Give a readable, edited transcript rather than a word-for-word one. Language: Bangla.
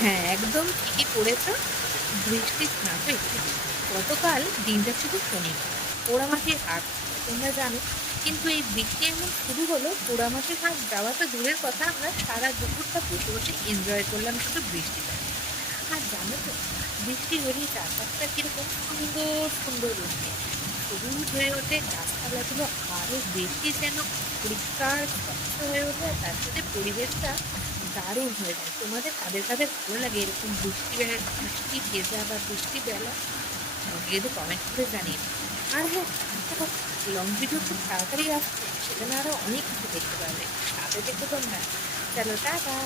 হ্যাঁ, একদম ঠিকই পড়েছ। বৃষ্টি স্নাত একটি দিন। গতকাল দিনটা ছিল শনিবার। পোড়ামাটির হাট ছিল, তোমরা জানো। কিন্তু এই বৃষ্টি এমন শুরু হলো, পোড়ামাটির হাট যাওয়া তো দূরের কথা, আমরা সারা দুপুরটা বসে বসে এনজয় করলাম শুধু বৃষ্টিটাকে। আর জানো তো, বৃষ্টি হলেই চারপাশটা কিরকম সুন্দর সুন্দর লাগে। সবুজ হয়ে ওঠে, গাছপালাগুলো আরো বেশি যেন পরিষ্কার স্বচ্ছ হয়ে ওঠে, আর তার সাথে পরিবেশটা দারুণ হয়ে যায়। তোমাদের কাদের কাদের ভালো লাগে এরকম বৃষ্টি ভেজা বা বৃষ্টি বেলা? আমাকে কিন্তু কমেন্ট করে জানিয়ে দিও। আর হ্যাঁ, একটা কথা, লং ভিডিও খুব তাড়াতাড়ি আসছে, সেখানে আরো অনেক কিছু দেখতে পাবে। সাথে দেখো তোমরা। চলো, টাটা।